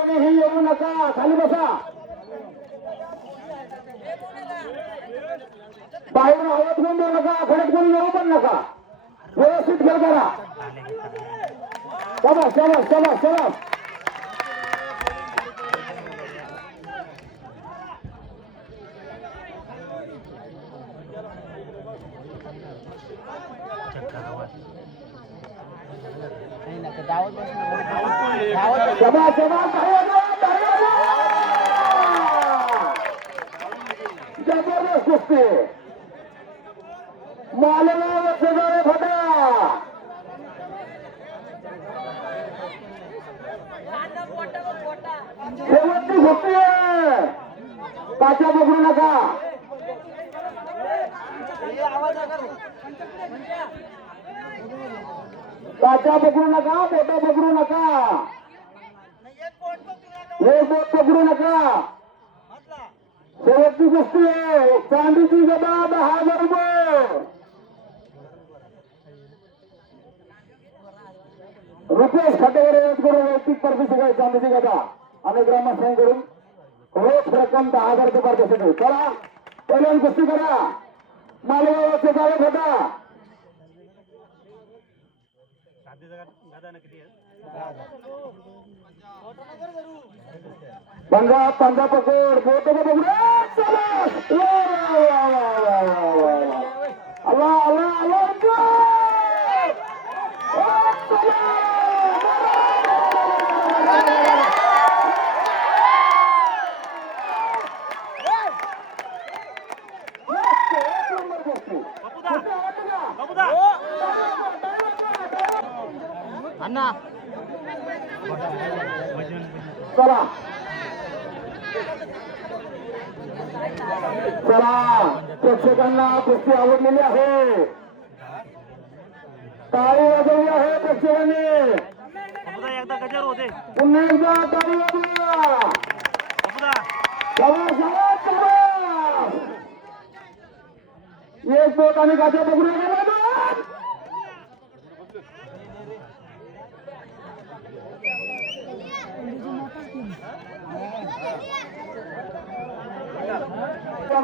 कोणीही येऊ नका. खाली बसा. बाहेर हवेत घेऊन देऊ नका खडक कोणी येऊ पण नका. व्यवस्थित खेळ करा. चला चला चला चला शाबास शाबास जबरदस्त कुस्ती मालगाव शेजारे फटा शेवटची कुस्ती आहे पाच्या बघू नका पाच्या बघू नका बोटा बघू नका. एक बोट पकडू नका. शेवटची गोष्टी आहे चांदीची गदा दहा हजार रुपेश खातेवर करून वैयक्तिक पारितोषिक आहे चांदीची गदा. आणि ग्रामस्थांकडून रोख रक्कम दहा हजार रुपये पारितोषिक आहे चला पहिल्या गोष्टी करा. मालगावाचे गावे होता पंजा पंजा पकड बोट का अण्णा चला. चला. प्रेक्षकांना कुस्ती आवडलेली आहे. टाळी वाजवली आहे प्रेक्षकांनी. एकदा गजर होते. पुन्हा एकदा टाळी वाजवूया. एक बोट आणि गाठ्या पकडून मैदान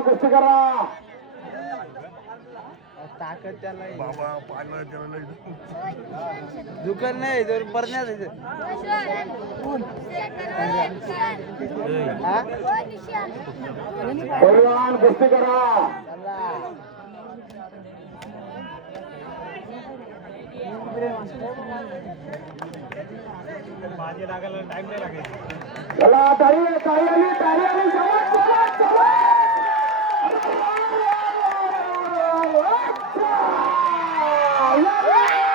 कुस्ती करा? ताकद त्याला बाबा पाहिलं त्याला दुकान नाही तर परण्यात परिवान कुस्ती करा? माझे लागायला टाइम नाही लागेल चला आली आली. Oh, All right.